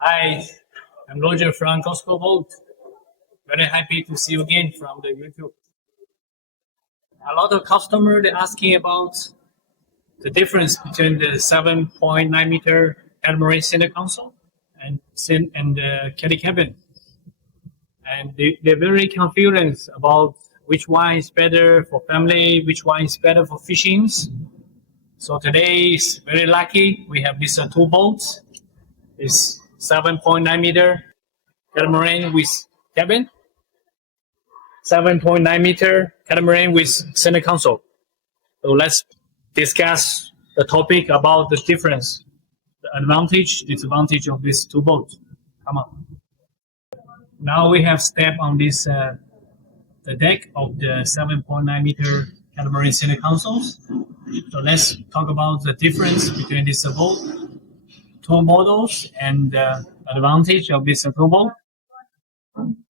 Hi, I'm Roger from Gospel Boat. Very happy to see you again from the YouTube. A lot of customers they asking about the difference between the 7.9 meter catamaran center console and the caddy cabin, and they're very confused about which one is better for family, which one is better for fishing. So today is very lucky we have these two boats. It's 7.9 meter catamaran with cabin, 7.9 meter catamaran with center console. So let's discuss the topic about the difference, the advantage, disadvantage of these two boats. Come on. Now we have stepped on this the deck of the 7.9 meter catamaran center consoles. So let's talk about the difference between these two models and the advantage of this two boat.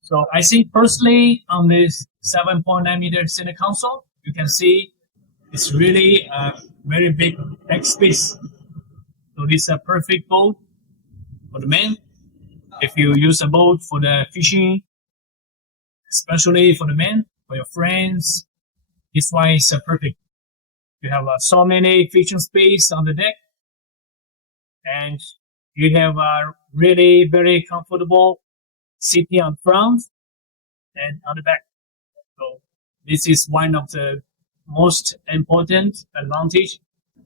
So I see personally on this 7.9 meter center console, you can see it's really a very big deck space. So this is a perfect boat for the men. If you use a boat for the fishing, especially for the men, for your friends, this one is perfect. You have so many fishing space on the deck, and you have a really very comfortable sitting on front and on the back. So this is one of the most important advantage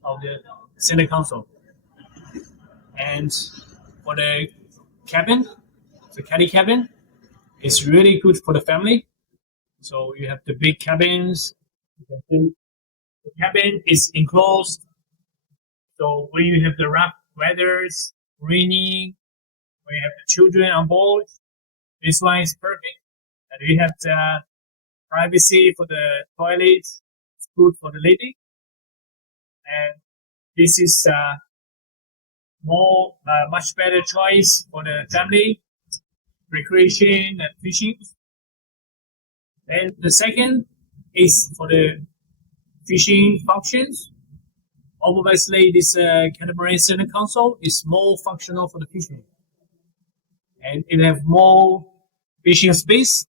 of the center console. And for the cabin, the caddy cabin, it's really good for the family. So you have the big cabins. You can see the cabin is enclosed. So when you have the rough weathers, raining, when you have the children on board, this one is perfect. And we have the privacy for the toilet. It's good for the lady. And this is much better choice for the family, recreation and fishing. And the second is for the fishing functions. Obviously, this catamaran center console is more functional for the fishing, and it have more fishing space.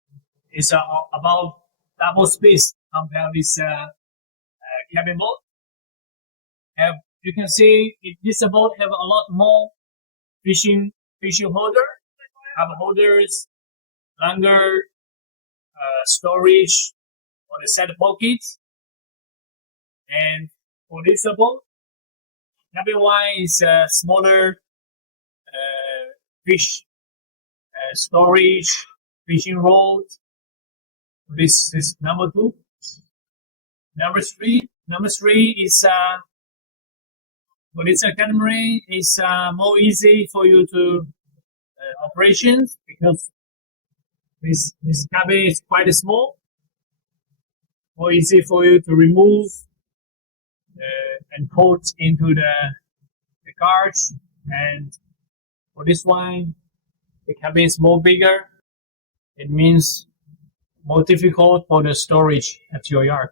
It's about double space compared with cabin boat. You can see this boat have a lot more fishing holder, have holders, longer storage for the set pockets, and for this boat, cabin one is smaller fish storage, fishing rod. This is number two. Number three is for this catamaran is more easy for you to operations, because this cabin is quite small. More easy for you to remove and put into the cart. And for this one, the cabin is more bigger. It means more difficult for the storage at your yard.